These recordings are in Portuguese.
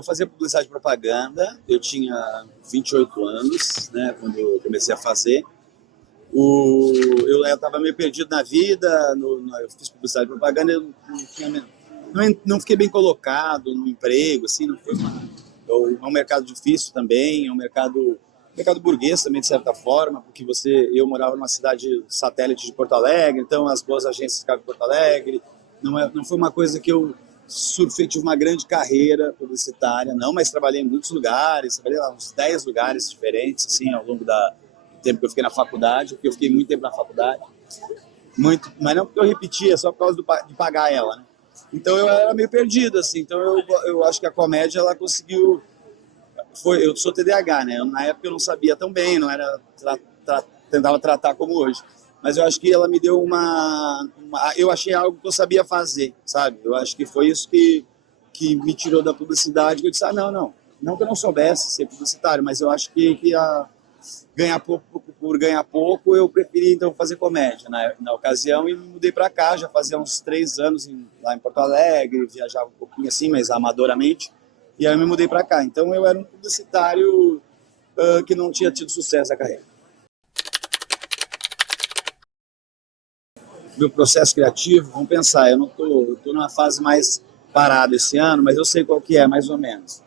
eu fazia publicidade e propaganda, eu tinha 28 anos, né, quando eu comecei a fazer. Eu estava meio perdido na vida, eu fiz publicidade e propaganda, eu não fiquei bem colocado no emprego, assim, não foi é um mercado difícil também, é um mercado burguês também, de certa forma, porque eu morava numa cidade satélite de Porto Alegre, então as boas agências ficavam em Porto Alegre, não foi uma coisa que eu surfei, tive uma grande carreira publicitária, não, mas trabalhei em muitos lugares, trabalhei lá uns 10 lugares diferentes, assim, ao longo do tempo que eu fiquei na faculdade, porque eu fiquei muito tempo na faculdade, mas não porque eu repetia, só por causa de pagar ela, né? Então eu era meio perdido, assim, então eu acho que a comédia, ela conseguiu, eu sou TDAH, né, na época eu não sabia tão bem, não era, tentava tratar como hoje, mas eu acho que ela me deu eu achei algo que eu sabia fazer, sabe? Eu acho que foi isso que me tirou da publicidade, que eu disse, não que eu não soubesse ser publicitário, mas eu acho que ganhar pouco por ganhar pouco, eu preferi então fazer comédia na ocasião e me mudei para cá, já fazia uns 3 anos lá em Porto Alegre, viajava um pouquinho assim, mas amadoramente, e aí eu me mudei para cá. Então eu era um publicitário que não tinha tido sucesso na carreira. Meu processo criativo, vamos pensar, eu estou numa fase mais parada esse ano, mas eu sei qual que é, mais ou menos.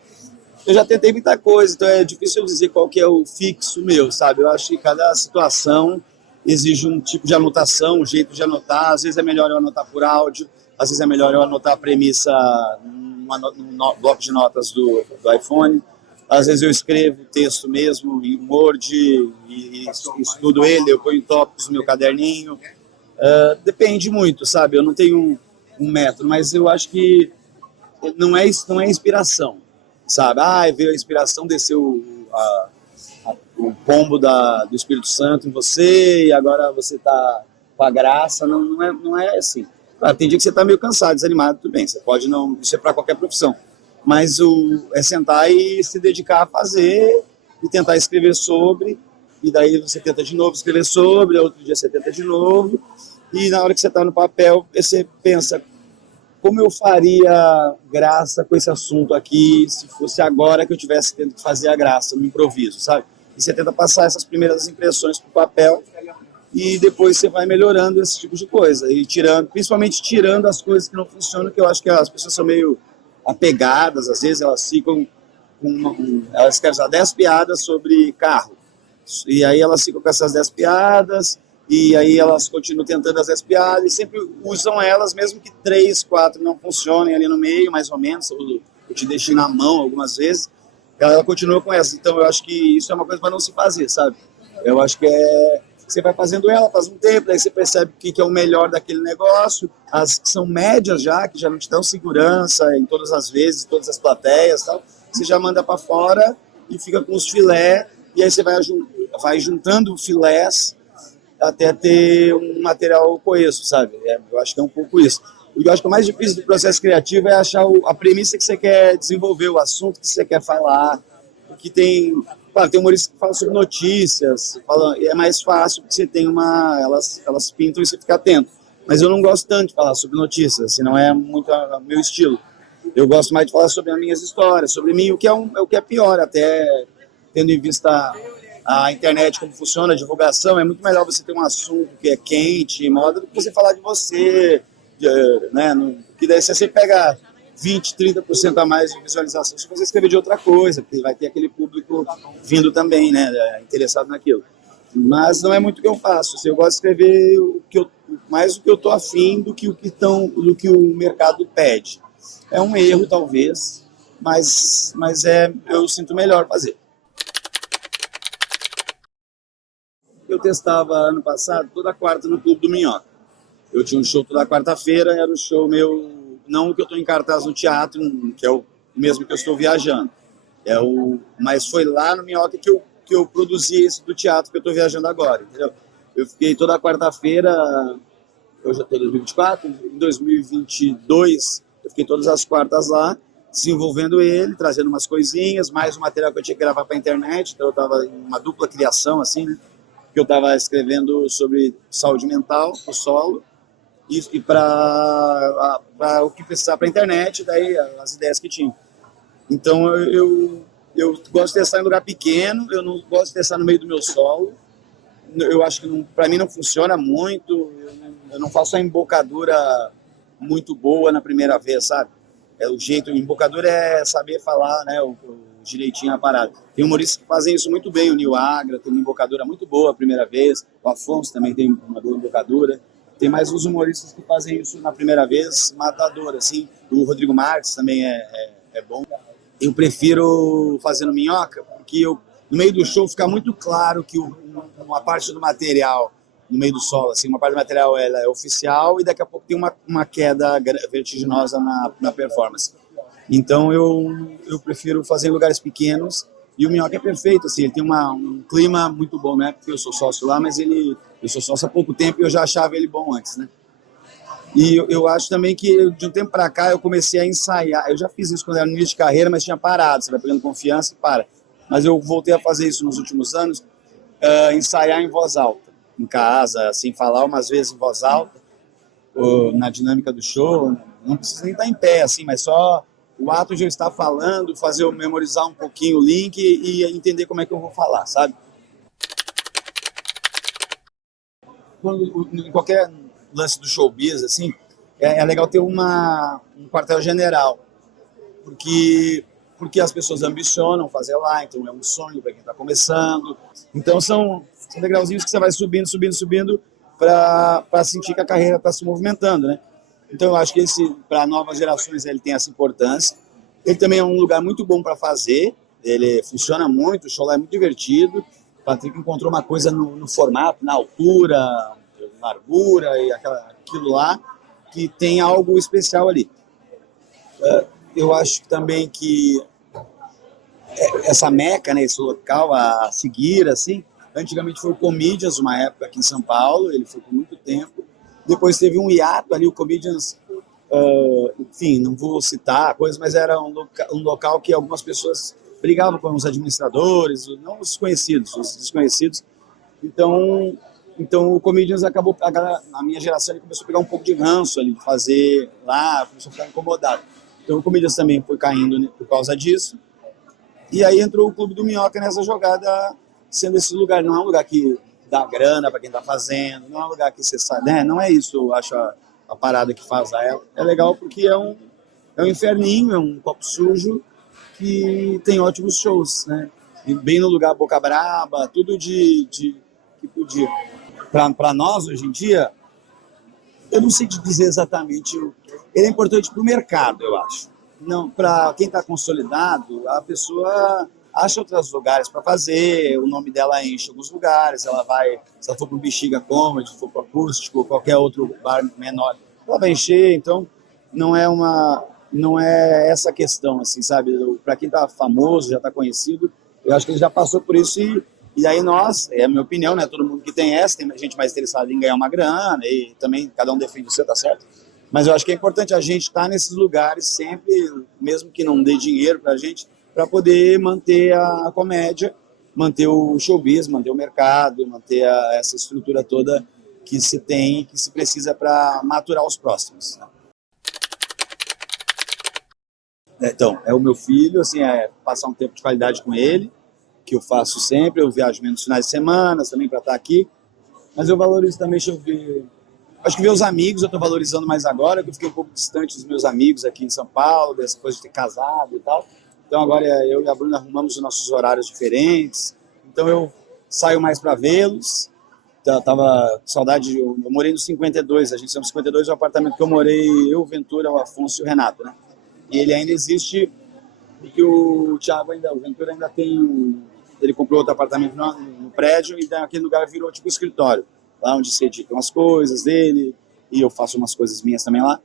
Eu já tentei muita coisa, então é difícil dizer qual que é o fixo meu, sabe? Eu acho que cada situação exige um tipo de anotação, um jeito de anotar. Às vezes é melhor eu anotar por áudio, às vezes é melhor eu anotar a premissa num bloco de notas do iPhone. Às vezes eu escrevo o texto mesmo em Word e estudo ele, eu ponho tópicos no meu caderninho. Depende muito, sabe? Eu não tenho um método, mas eu acho que não é inspiração, sabe? Veio a inspiração, desceu o pombo do Espírito Santo em você e agora você tá com a graça. Não é assim. Claro, tem dia que você tá meio cansado, desanimado, tudo bem, você pode não, isso é para qualquer profissão, mas é sentar e se dedicar a fazer e tentar escrever sobre, e daí você tenta de novo escrever sobre, outro dia você tenta de novo, e na hora que você está no papel, você pensa, como eu faria graça com esse assunto aqui, se fosse agora que eu tivesse tendo que fazer a graça no improviso, sabe? E você tenta passar essas primeiras impressões para o papel e depois você vai melhorando esse tipo de coisa, e principalmente tirando as coisas que não funcionam, que eu acho que as pessoas são meio apegadas, às vezes elas ficam elas querem usar 10 piadas sobre carro, e aí elas ficam com essas 10 piadas, e aí elas continuam tentando as 10 piadas, e sempre usam elas, mesmo que 3, 4 não funcionem ali no meio, mais ou menos, eu te deixei na mão algumas vezes, ela continua com essa. Então eu acho que isso é uma coisa para não se fazer, sabe? Eu acho que você vai fazendo ela, faz um tempo, daí você percebe o que é o melhor daquele negócio, as que são médias já, que já não te dão segurança em todas as vezes, todas as plateias, tal, você já manda para fora e fica com os filés, e aí você vai juntando filés até ter um material coeso, sabe? Eu acho que é um pouco isso. Eu acho que o mais difícil do processo criativo é achar a premissa que você quer desenvolver, o assunto que você quer falar, porque claro, tem humoristas que falam sobre notícias, é mais fácil porque você tem elas pintam e você fica atento. Mas eu não gosto tanto de falar sobre notícias, assim, não é muito o meu estilo. Eu gosto mais de falar sobre as minhas histórias, sobre mim, o que é pior, até tendo em vista a internet, como funciona, a divulgação. É muito melhor você ter um assunto que é quente, moda, do que você falar de você, né? Que daí você pega 20, 30% a mais de visualização se você escrever de outra coisa, porque vai ter aquele público vindo também, né, interessado naquilo. Mas não é muito o que eu faço. Eu gosto de escrever mais o que eu estou afim do que o mercado pede. É um erro, talvez, mas eu sinto melhor fazer. Eu testava ano passado toda quarta no Clube do Minhoca. Eu tinha um show toda quarta-feira, era o show meu, não o que eu estou em cartaz no teatro, que é o mesmo que eu estou viajando. Mas foi lá no Minhoca que eu produzi esse do teatro que eu estou viajando agora, entendeu? Eu fiquei toda quarta-feira, eu já estou em 2024, em 2022, eu fiquei todas as quartas lá, desenvolvendo ele, trazendo umas coisinhas, mais um material que eu tinha que gravar para a internet, então eu estava em uma dupla criação, assim, né? Que eu estava escrevendo sobre saúde mental, o solo, e para o que precisar para a internet, daí as ideias que tinha. Então eu gosto de testar em lugar pequeno, eu não gosto de testar no meio do meu solo. Eu acho que para mim não funciona muito, eu não faço a embocadura muito boa na primeira vez, sabe? O jeito, embocadura é saber falar, né, o direitinho a parada. Tem humoristas que fazem isso muito bem, o Nil Agra tem uma embocadura muito boa a primeira vez, o Afonso também tem uma boa embocadura. Tem mais os humoristas que fazem isso na primeira vez, matador, assim. O Rodrigo Marques também é bom. Eu prefiro fazer no Minhoca, porque no meio do show fica muito claro que uma parte do material, no meio do solo, assim, uma parte do material ela é oficial e daqui a pouco tem uma queda vertiginosa na performance. Então eu prefiro fazer em lugares pequenos e o Minhoca é perfeito, assim, ele tem um clima muito bom, né? Porque eu sou sócio lá, mas eu sou sócio há pouco tempo e eu já achava ele bom antes, né? E eu acho também que de um tempo para cá eu comecei a ensaiar. Eu já fiz isso quando era no início de carreira, mas tinha parado. Você vai pegando confiança e para. Mas eu voltei a fazer isso nos últimos anos, ensaiar em voz alta, em casa, assim, falar umas vezes em voz alta, na dinâmica do show. Não precisa nem estar em pé, assim, mas só o ato de eu estar falando, fazer eu memorizar um pouquinho o link e entender como é que eu vou falar, sabe? Em qualquer lance do showbiz, assim, é legal ter um quartel-general, porque as pessoas ambicionam fazer lá, então é um sonho para quem está começando. Então são degrauzinhos que você vai subindo para sentir que a carreira está se movimentando, né? Então eu acho que para novas gerações, ele tem essa importância. Ele também é um lugar muito bom para fazer, ele funciona muito, o show lá é muito divertido. O Patrick encontrou uma coisa no formato, na altura, na largura e aquilo lá, que tem algo especial ali. Eu acho também que essa meca, né, esse local a seguir, assim, antigamente foi o Comedians, uma época aqui em São Paulo, ele foi por muito tempo. Depois teve um hiato ali, o Comedians, enfim, não vou citar coisas, mas era um local que algumas pessoas brigavam com os administradores, não os conhecidos, os desconhecidos. Então o Comedians acabou, na minha geração, ele começou a pegar um pouco de ranço ali, de fazer lá, começou a ficar incomodado. Então o Comedians também foi caindo, né, por causa disso. E aí entrou o Clube do Minhoca nessa jogada, sendo esse lugar, não é um lugar que dá grana para quem está fazendo, não é um lugar que você sabe, né? Não é isso, eu acho, a parada que faz a ela. É legal porque é um inferninho, é um copo sujo que tem ótimos shows, né? E bem no lugar Boca Braba, tudo que podia. Para nós, hoje em dia, eu não sei te dizer exatamente. Ele é importante para o mercado, eu acho. Não, para quem está consolidado, a pessoa acha outros lugares para fazer, o nome dela enche alguns lugares, ela vai, se ela for para o Bexiga Comedy, se for para o Acústico, ou qualquer outro bar menor, ela vai encher, então não é essa questão, assim, sabe? Para quem está famoso, já está conhecido, eu acho que ele já passou por isso e aí nós, é a minha opinião, né? Todo mundo que tem gente mais interessada em ganhar uma grana e também cada um defende o seu, tá certo? Mas eu acho que é importante a gente estar nesses lugares sempre, mesmo que não dê dinheiro para a gente, para poder manter a comédia, manter o showbiz, manter o mercado, manter essa estrutura toda que se tem, que se precisa para maturar os próximos. Então, é o meu filho, assim, passar um tempo de qualidade com ele, que eu faço sempre, eu viajo menos finais de semana também para estar aqui, mas eu valorizo também, acho que ver os amigos eu estou valorizando mais agora, que eu fiquei um pouco distante dos meus amigos aqui em São Paulo, dessa coisa de ter casado e tal. Então agora eu e a Bruna arrumamos os nossos horários diferentes. Então eu saio mais para vê-los. Tava com saudade, eu morei no 52, a gente saiu no 52, é o apartamento que eu morei, eu, o Ventura, o Afonso e o Renato, né? E ele ainda existe, porque o Ventura ainda tem, ele comprou outro apartamento no prédio e aquele lugar virou tipo escritório. Lá onde se edita umas coisas dele, e eu faço umas coisas minhas também lá.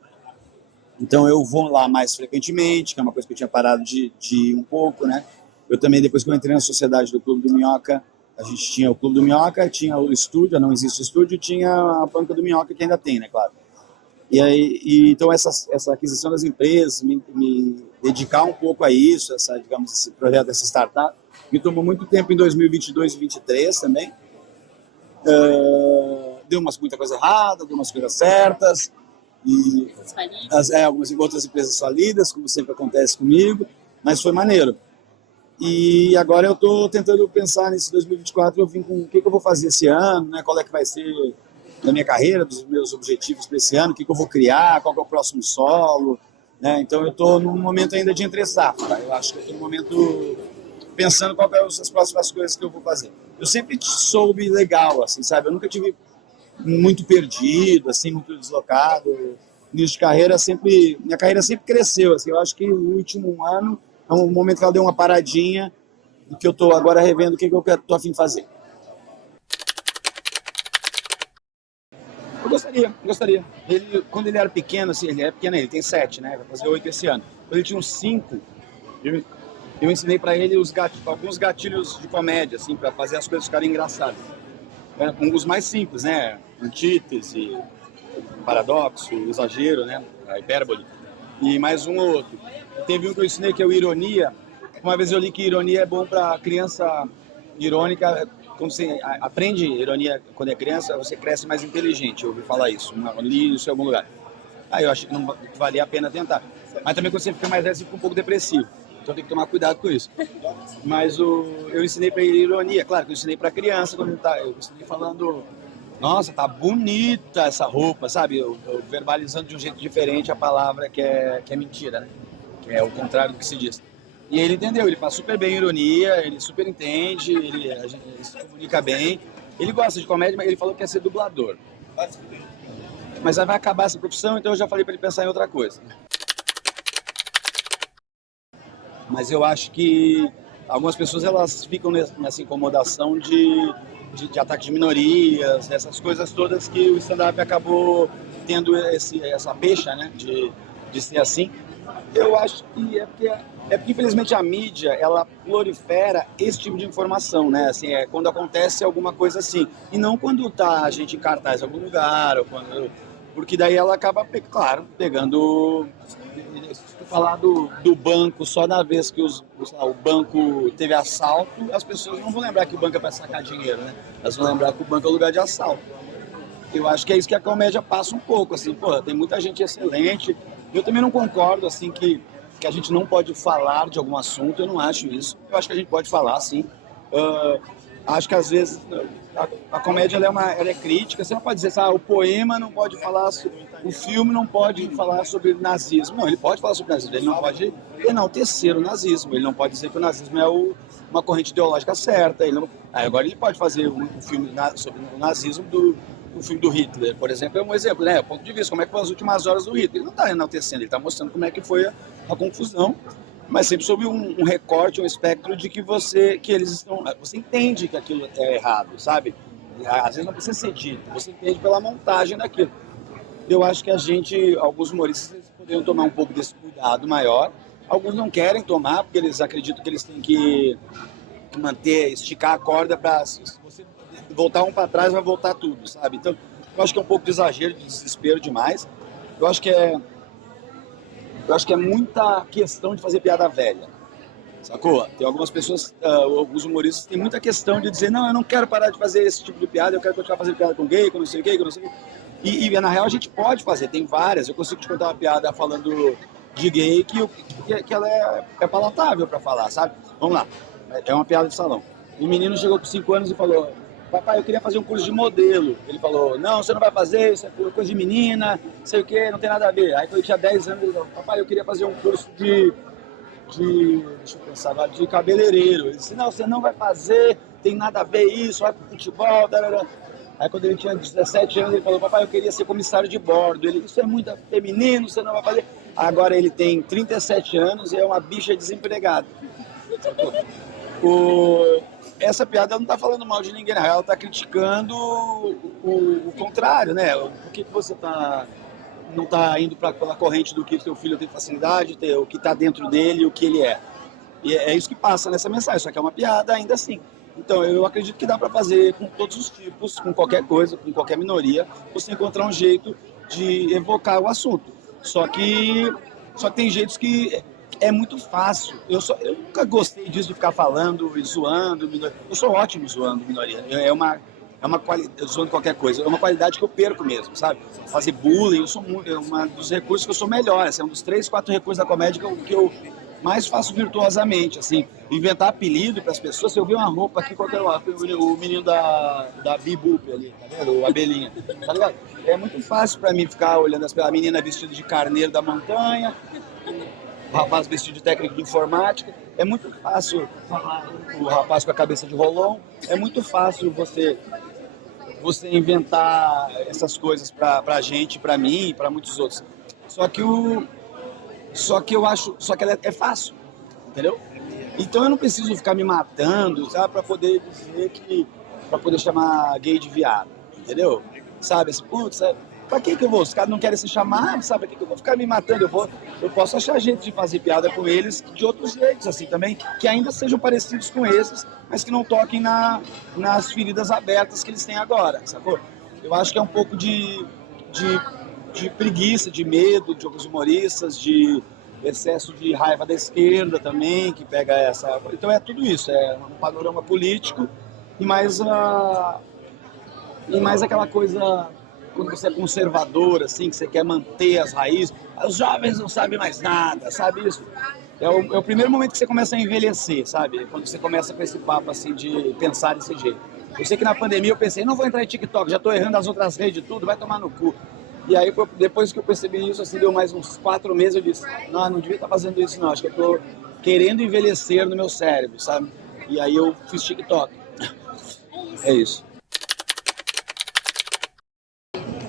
Então eu vou lá mais frequentemente, que é uma coisa que eu tinha parado de ir um pouco, né? Eu também, depois que eu entrei na sociedade do Clube do Minhoca, a gente tinha o Clube do Minhoca, tinha o estúdio, não existe estúdio, tinha a banca do Minhoca, que ainda tem, né, claro. E aí, então essa aquisição das empresas, me dedicar um pouco a isso, digamos, esse projeto, essa startup, me tomou muito tempo em 2022 e 2023 também. Deu muita coisa errada, deu umas coisas certas, e algumas outras empresas falidas, como sempre acontece comigo, mas foi maneiro. E agora eu estou tentando pensar nesse 2024, eu vim com o que eu vou fazer esse ano, né? Qual é que vai ser da minha carreira, dos meus objetivos para esse ano, o que eu vou criar, qual é o próximo solo, né? Então eu estou num momento ainda de entre safra. Eu acho que eu estou num momento pensando qual é as próximas coisas que eu vou fazer. Eu sempre soube legal, assim, sabe? Eu nunca tive muito perdido, assim, muito deslocado. Início de carreira minha carreira sempre cresceu, assim. Eu acho que no último ano é um momento que ela deu uma paradinha e que eu estou agora revendo o que eu estou a fim de fazer. Eu gostaria. Quando ele era pequeno, assim, ele é pequeno, ele tem 7, né? Vai fazer 8 esse ano. Quando ele tinha uns 5, eu ensinei para ele alguns gatilhos de comédia, assim, para fazer as coisas ficarem engraçadas. Um dos mais simples, né? Antítese, paradoxo, exagero, né? A hipérbole. E mais um ou outro. Teve um que eu ensinei que é o ironia. Uma vez eu li que ironia é bom para criança irônica. Quando você aprende ironia quando é criança, você cresce mais inteligente. Eu ouvi falar isso, eu li isso em algum lugar. Aí eu achei que não valia a pena tentar. Mas também quando você fica mais velho, você fica um pouco depressivo. Então tem que tomar cuidado com isso. Mas eu ensinei para ele ironia. Claro que eu ensinei para criança, eu ensinei falando, nossa, tá bonita essa roupa, sabe? Eu verbalizando de um jeito diferente a palavra que é mentira, né? Que é o contrário do que se diz. E ele entendeu, ele faz super bem ironia, ele super entende, ele se comunica bem. Ele gosta de comédia, mas ele falou que quer ser dublador. Mas aí vai acabar essa profissão, então eu já falei para ele pensar em outra coisa. Mas eu acho que algumas pessoas elas ficam nessa incomodação de ataque de minorias, essas coisas todas que o stand-up acabou tendo essa pecha, né, de ser assim. Eu acho que é porque infelizmente a mídia ela prolifera esse tipo de informação, né? Assim, quando acontece alguma coisa assim, e não quando tá a gente em cartaz em algum lugar, porque daí ela acaba, claro, pegando. Se falar do banco só na vez que o banco teve assalto, as pessoas não vão lembrar que o banco é para sacar dinheiro, né? Elas vão lembrar que o banco é lugar de assalto. Eu acho que é isso que a comédia passa um pouco, assim, pô, tem muita gente excelente. Eu também não concordo, assim, que a gente não pode falar de algum assunto, eu não acho isso. Eu acho que a gente pode falar, sim. Acho que às vezes a comédia ela é crítica. Você não pode dizer, o poema não pode falar, o filme não pode falar sobre nazismo. Não, ele pode falar sobre nazismo, ele não pode enaltecer o nazismo, ele não pode dizer que o nazismo é uma corrente ideológica certa. Agora ele pode fazer um filme sobre o nazismo o filme do Hitler, por exemplo, é um exemplo, né? O ponto de vista, como é que foram as últimas horas do Hitler. Ele não está enaltecendo, ele está mostrando como é que foi a confusão, mas sempre sob um recorte, um espectro de que você entende que aquilo é errado, sabe? Às vezes não precisa ser dito, você entende pela montagem daquilo. Eu acho que alguns humoristas poderiam tomar um pouco desse cuidado maior. Alguns não querem tomar, porque eles acreditam que eles têm que esticar a corda para você voltar um para trás, vai voltar tudo, sabe? Então, eu acho que é um pouco de exagero, de desespero demais. Eu acho que é muita questão de fazer piada velha, sacou? Tem algumas pessoas, alguns humoristas, tem muita questão de dizer, não, eu não quero parar de fazer esse tipo de piada, eu quero continuar fazendo piada com gay, com não sei o quê, com não sei o quê. E na real a gente pode fazer, tem várias. Eu consigo te contar uma piada falando de gay que ela é palatável para falar, sabe? Vamos lá, é uma piada de salão. O menino chegou com 5 anos e falou, papai, eu queria fazer um curso de modelo. Ele falou, não, você não vai fazer, isso é coisa de menina, não sei o que, não tem nada a ver. Aí quando ele tinha 10 anos, ele falou, papai, eu queria fazer um curso deixa eu pensar, de cabeleireiro. Ele disse, não, você não vai fazer, tem nada a ver isso, vai pro futebol, tarará. Aí quando ele tinha 17 anos, ele falou, papai, eu queria ser comissário de bordo. Ele disse, isso é muito feminino, você não vai fazer. Agora ele tem 37 anos e é uma bicha desempregada. Essa piada ela não está falando mal de ninguém, ela está criticando o contrário, né? Por que você não está indo pela corrente do que seu filho tem facilidade, o que está dentro dele, o que ele é? E é isso que passa nessa mensagem, só que é uma piada ainda assim. Então eu acredito que dá para fazer com todos os tipos, com qualquer coisa, com qualquer minoria, você encontrar um jeito de evocar o assunto. Só que tem jeitos que é muito fácil. Eu nunca gostei disso de ficar falando e zoando. Eu sou ótimo zoando minoria. É uma qualidade, zoando qualquer coisa. É uma qualidade que eu perco mesmo, sabe? Fazer bullying, é um dos recursos que eu sou melhor. Esse é um dos 3, 4 recursos da comédia que eu mas faço virtuosamente, assim, inventar apelido para as pessoas. Se eu ver uma roupa aqui, qual que é o menino da Bibup ali, tá vendo? O Abelhinha, tá ligado? É muito fácil para mim ficar olhando a menina vestida de carneiro da montanha, o rapaz vestido de técnico de informática. É muito fácil falar o rapaz com a cabeça de rolão. É muito fácil você inventar essas coisas pra gente, pra mim e pra muitos outros. Só que ela é fácil, entendeu? Então eu não preciso ficar me matando, sabe, pra poder dizer pra poder chamar gay de viado, entendeu? Sabe, assim, putz, pra que eu vou? Os caras não querem se chamar, sabe, pra que eu vou ficar me matando? Eu posso achar jeito de fazer piada com eles de outros jeitos, assim, também, que ainda sejam parecidos com esses, mas que não toquem nas feridas abertas que eles têm agora, sacou? Eu acho que é um pouco de preguiça, de medo de alguns humoristas, de excesso de raiva da esquerda também, que pega essa... Então é tudo isso, é um panorama político e mais aquela coisa, quando você é conservador, assim, que você quer manter as raízes, os jovens não sabem mais nada, sabe isso? É o primeiro momento que você começa a envelhecer, sabe? Quando você começa com esse papo, assim, de pensar desse jeito. Eu sei que na pandemia eu pensei, não vou entrar em TikTok, já estou errando as outras redes, tudo, vai tomar no cu. E aí, depois que eu percebi isso, assim, deu mais uns 4 meses, eu disse, não devia estar fazendo isso não, acho que eu estou querendo envelhecer no meu cérebro, sabe? E aí eu fiz TikTok. É isso.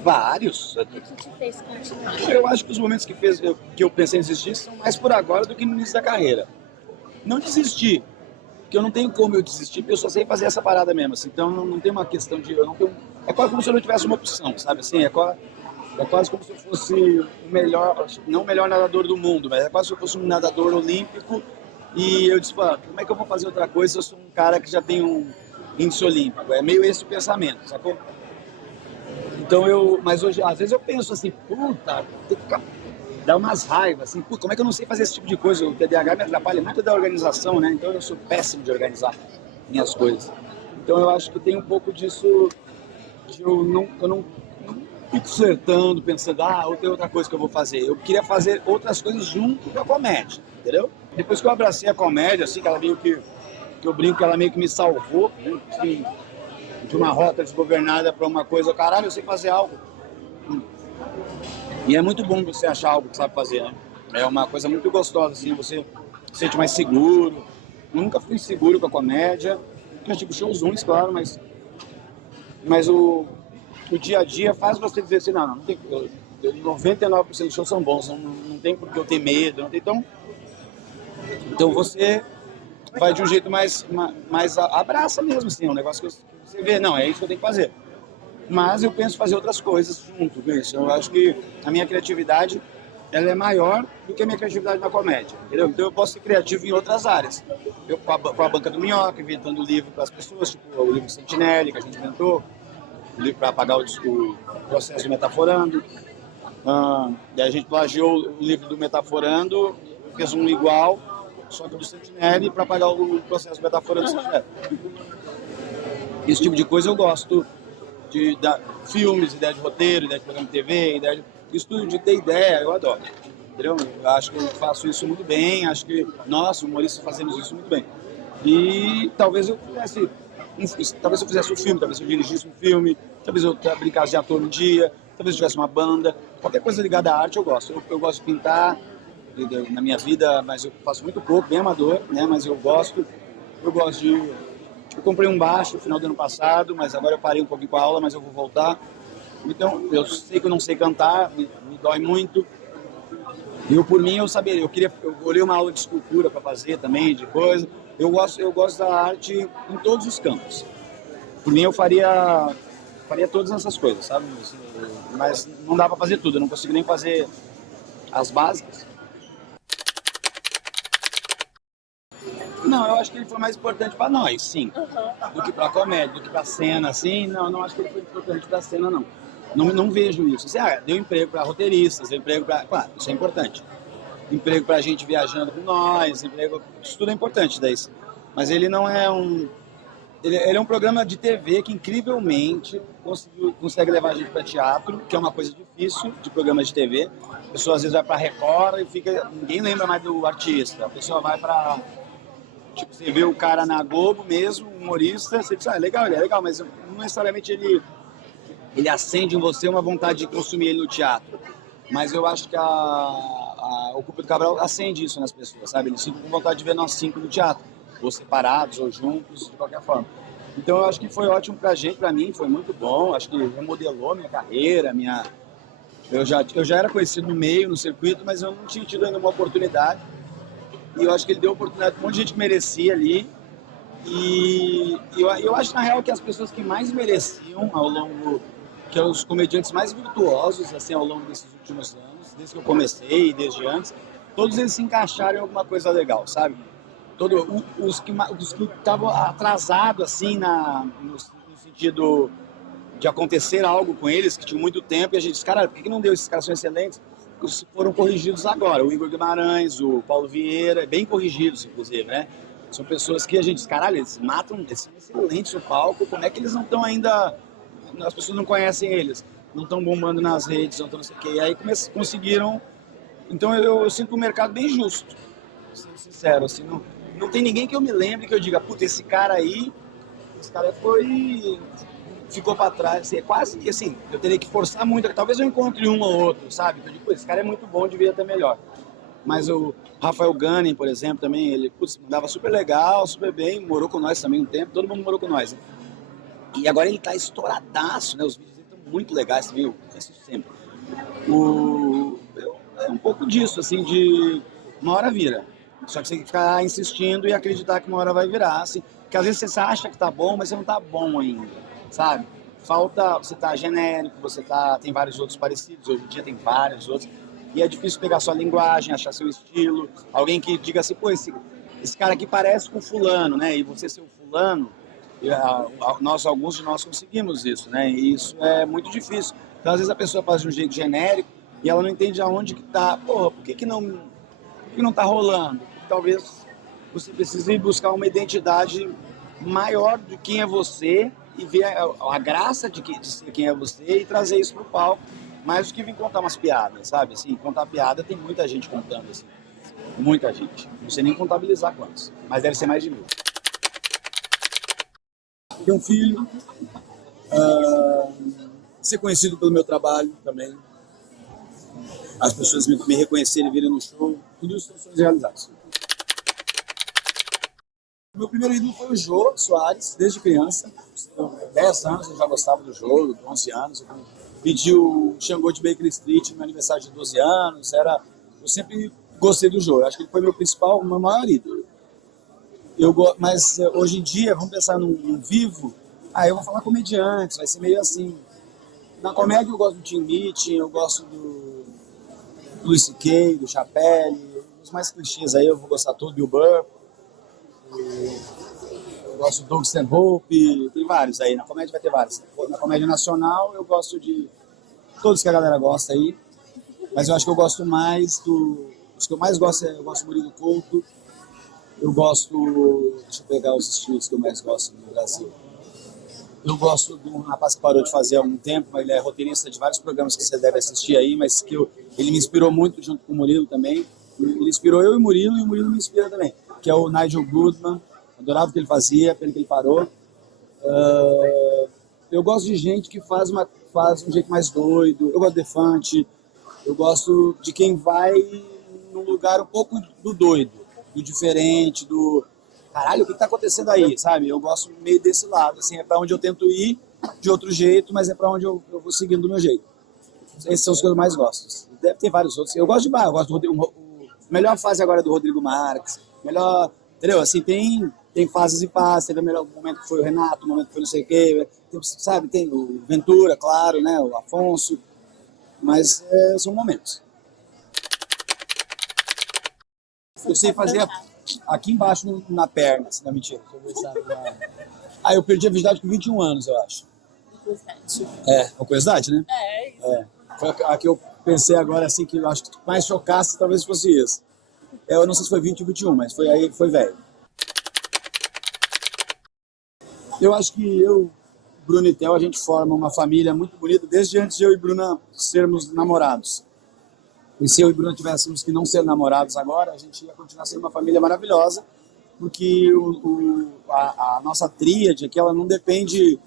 Vários. O que te fez continuar? Eu acho que os momentos que eu pensei em desistir são mais por agora do que no início da carreira. Não desistir, porque eu não tenho como eu desistir, porque eu só sei fazer essa parada mesmo. Assim, então não tem uma questão de... é quase como se eu não tivesse uma opção, sabe? Assim, é quase como se eu fosse o melhor, não o melhor nadador do mundo, mas é quase como se eu fosse um nadador olímpico e eu disse, pô, como é que eu vou fazer outra coisa se eu sou um cara que já tem um índice olímpico? É meio esse o pensamento, sacou? Então mas hoje, às vezes eu penso assim, puta, tem que dar umas raivas, assim, puta, como é que eu não sei fazer esse tipo de coisa? O TDAH me atrapalha muito da organização, né? Então eu sou péssimo de organizar minhas coisas. Então eu acho que tem um pouco disso, de eu não fico flertando, pensando, tem outra coisa que eu vou fazer. Eu queria fazer outras coisas junto com a comédia, entendeu? Depois que eu abracei a comédia, assim, que ela meio que eu brinco que ela meio que me salvou, né? Assim, de uma rota desgovernada para uma coisa, caralho, eu sei fazer algo. E é muito bom você achar algo que sabe fazer, né? É uma coisa muito gostosa, assim, você se sente mais seguro. Nunca fui seguro com a comédia. Já tive shows ruins, claro, mas o dia a dia faz você dizer assim, não tem, 99% dos shows são bons, não tem por que eu ter medo, não tem, então você vai de um jeito mais abraça mesmo, assim, é um negócio que você vê, não, é isso que eu tenho que fazer. Mas eu penso em fazer outras coisas junto com isso. Eu acho que a minha criatividade, ela é maior do que a minha criatividade na comédia, entendeu? Então eu posso ser criativo em outras áreas. Eu com a Banca do Minhoca, inventando livro para as pessoas, tipo o livro Sentinelle, que a gente inventou, o livro para apagar o processo do Metaforando. E a gente plagiou o livro do Metaforando, fez um igual, só que do Sentinelle, para apagar o processo do Metaforando do Sentinelle. Esse tipo de coisa eu gosto. De filmes, ideia de roteiro, ideia de programa de TV, isso tudo de ter ideia, eu adoro. Entendeu? Eu acho que eu faço isso muito bem, acho que nós, humoristas, fazemos isso muito bem. E talvez eu fizesse um filme, talvez eu dirigisse um filme, talvez eu brincasse de ator um dia, talvez eu tivesse uma banda, qualquer coisa ligada à arte eu gosto. Eu gosto de pintar na minha vida, mas eu faço muito pouco, bem amador, né? Mas eu gosto de... Eu comprei um baixo no final do ano passado, mas agora eu parei um pouquinho com a aula, mas eu vou voltar. Então, eu sei que eu não sei cantar, me dói muito. E por mim, eu olhei uma aula de escultura para fazer também, de coisa. Eu gosto da arte em todos os campos. Por mim, eu faria todas essas coisas, sabe? Mas não dá para fazer tudo, eu não consigo nem fazer as básicas. Não, eu acho que ele foi mais importante para nós, sim, do que para a comédia, do que para a cena, assim. Não acho que ele foi importante para a cena, não. Não vejo isso. Assim, deu emprego para roteiristas, deu emprego para... Claro, isso é importante. Emprego para gente viajando com nós, isso tudo é importante daí. Mas ele não é Ele é um programa de TV que incrivelmente consegue levar a gente para teatro, que é uma coisa difícil de programas de TV. A pessoa às vezes vai para Record e ninguém lembra mais do artista. A pessoa vai para, tipo, você vê o cara na Globo mesmo, humorista, você diz, ah, legal, ele é legal, mas não necessariamente ele acende em você uma vontade de consumir ele no teatro. Mas eu acho que o Cupido Cabral acende isso nas pessoas, sabe? Eles ficam com vontade de ver nós 5 no teatro, ou separados, ou juntos, de qualquer forma. Então eu acho que foi ótimo pra gente, pra mim, foi muito bom. Acho que remodelou minha carreira, eu já era conhecido no meio, no circuito, mas eu não tinha tido ainda uma oportunidade. E eu acho que ele deu oportunidade para um monte de gente que merecia ali. E eu acho, na real, que as pessoas que mais mereciam ao longo, que são os comediantes mais virtuosos, assim, ao longo desses últimos anos, desde que eu comecei e desde antes, todos eles se encaixaram em alguma coisa legal, sabe? Os que estavam atrasados, assim, no sentido de acontecer algo com eles, que tinha muito tempo, e a gente disse, cara, por que não deu? Esses caras são excelentes. Foram corrigidos agora. O Igor Guimarães, o Paulo Vieira, bem corrigidos, inclusive, né? São pessoas que a gente diz, caralho, eles matam, eles são excelentes no palco, como é que eles não estão ainda... As pessoas não conhecem eles, não estão bombando nas redes, não estão não sei o quê. E aí conseguiram... Então eu sinto o mercado bem justo, sendo sincero, assim, não tem ninguém que eu me lembre que eu diga, puta, esse cara ficou pra trás, assim, é quase, assim, eu teria que forçar muito, talvez eu encontre um ou outro, sabe? Eu digo, pô, esse cara é muito bom, devia estar melhor. Mas o Rafael Gunning, por exemplo, também, ele mandava super legal, super bem, morou com nós também um tempo, todo mundo morou com nós, né? E agora ele tá estouradaço, né? Os vídeos dele estão muito legais, viu? Isso sempre. É um pouco disso, assim, de uma hora vira. Só que você tem que ficar insistindo e acreditar que uma hora vai virar, assim. Porque às vezes você acha que tá bom, mas você não tá bom ainda, sabe? Você tá genérico, tem vários outros parecidos, hoje em dia tem vários outros. E é difícil pegar sua linguagem, achar seu estilo. Alguém que diga assim, pô, esse cara aqui parece com fulano, né? E você ser o fulano, alguns de nós conseguimos isso, né? E isso é muito difícil. Então, às vezes a pessoa faz de um jeito genérico e ela não entende aonde que tá. Porra, por que não tá rolando? Porque talvez você precise buscar uma identidade maior de quem é você e ver a graça de ser quem é você e trazer isso pro palco. Mais do que vir contar umas piadas, sabe? Assim, contar piada tem muita gente contando, assim. Muita gente. Não sei nem contabilizar quantos, mas deve ser mais de 1000. Tenho um filho, ser conhecido pelo meu trabalho também. As pessoas me reconhecerem, virem no show, tudo isso são sonhos realizados. Meu primeiro ídolo foi o Jô Soares, desde criança. 10 anos eu já gostava do Jô, 11 anos. Pedi o Xangô de Baker Street no meu aniversário de 12 anos. Eu sempre gostei do Jô. Acho que ele foi meu maior ídolo. Mas hoje em dia, vamos pensar num vivo. Eu vou falar comediantes, vai ser meio assim. Na comédia eu gosto do Tim Minchin, eu gosto do Louis C.K., do Chappelle. Os mais clichês aí eu vou gostar todo, Bill Burr. Eu gosto do Doug Stanhope, tem vários aí. Na comédia vai ter vários. Na comédia nacional eu gosto de todos que a galera gosta aí. Mas eu acho que eu gosto mais os que eu mais gosto eu gosto do Murilo Couto. Eu gosto... Deixa eu pegar os estilos que eu mais gosto no Brasil. Eu gosto de um rapaz que parou de fazer há algum tempo, mas ele é roteirista de vários programas que você deve assistir aí, mas ele me inspirou muito junto com o Murilo também. Ele inspirou eu e o Murilo me inspira também, que é o Nigel Goodman. Adorava o que ele fazia, pelo que ele parou. Eu gosto de gente que faz um jeito mais doido. Eu gosto de Defante. Eu gosto de quem vai num lugar um pouco do doido, do diferente, do... Caralho, o que tá acontecendo aí, sabe? Eu gosto meio desse lado, assim, é pra onde eu tento ir de outro jeito, mas é pra onde eu vou seguindo do meu jeito. Esses são os que eu mais gosto. Deve ter vários outros. Eu gosto eu gosto do Rodrigo... Melhor fase agora é do Rodrigo Marques. Melhor... Entendeu? Assim, tem fases e fases. Teve o melhor momento que foi o Renato, o momento que foi não sei o quê. Sabe, tem o Ventura, claro, né? O Afonso. Mas são momentos. Eu sei fazer aqui embaixo na perna, assim, não, mentira. Eu perdi a virgindade com 21 anos, eu acho. Uma curiosidade, né? Foi a que eu pensei agora, assim, que eu acho que mais chocasse, talvez fosse isso. Eu não sei se foi 20 ou 21, mas foi velho. Eu acho que eu, Bruno e Theo, a gente forma uma família muito bonita desde antes de eu e Bruna sermos namorados. E se eu e Bruna tivéssemos que não ser namorados agora, a gente ia continuar sendo uma família maravilhosa, porque a nossa tríade aqui, ela não depende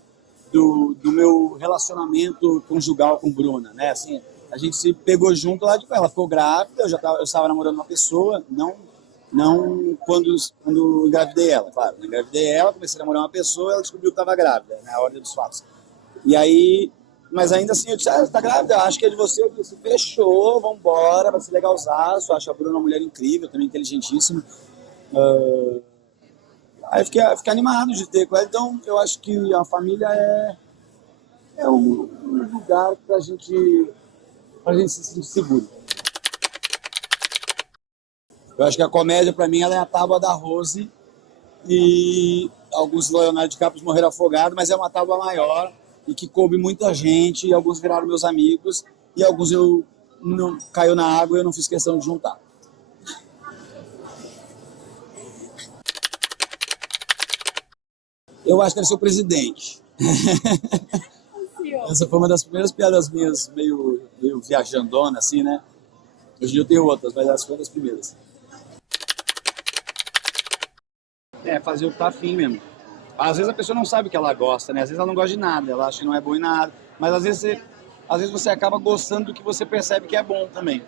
do meu relacionamento conjugal com Bruna, né? Assim, a gente se pegou junto lá, ela ficou grávida, eu estava namorando uma pessoa, não quando engravidei ela, claro. Eu engravidei ela, comecei a namorar uma pessoa, ela descobriu que estava grávida, na ordem dos fatos. E aí, mas ainda assim, eu disse, você tá grávida? Acho que é de você. Eu disse, fechou, vambora, vai ser legalzaço. Acho a Bruna uma mulher incrível, também inteligentíssima. Aí fiquei animado de ter com ela. Então, eu acho que a família é um lugar pra gente se sentir seguro. Eu acho que a comédia, pra mim, ela é a tábua da Rose. E alguns Leonardo DiCaprio morreram afogados, mas é uma tábua maior e que coube muita gente. E alguns viraram meus amigos. E alguns caiu na água e eu não fiz questão de juntar. Eu acho que deve ser o presidente. Essa foi uma das primeiras piadas minhas, meio viajandona, assim, né? Hoje em dia eu tenho outras, mas essa foi uma das primeiras. Fazer o que tá afim mesmo. Às vezes a pessoa não sabe o que ela gosta, né? Às vezes ela não gosta de nada, ela acha que não é bom em nada. Mas às vezes você acaba gostando do que você percebe que é bom também.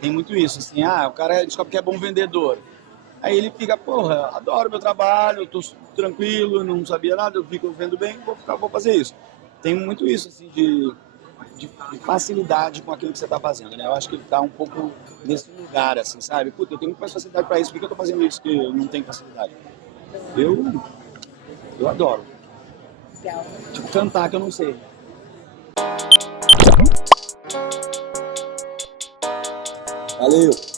Tem muito isso, assim, o cara descobre que é bom vendedor. Aí ele fica, porra, adoro meu trabalho, tô tranquilo, não sabia nada, eu fico vendo bem, vou fazer isso. Tem muito isso, assim, de facilidade com aquilo que você tá fazendo, né? Eu acho que ele tá um pouco nesse lugar, assim, sabe? Puta, eu tenho muito mais facilidade pra isso, por que eu tô fazendo isso que eu não tenho facilidade? Eu adoro. Legal. Tipo, cantar que eu não sei. Valeu!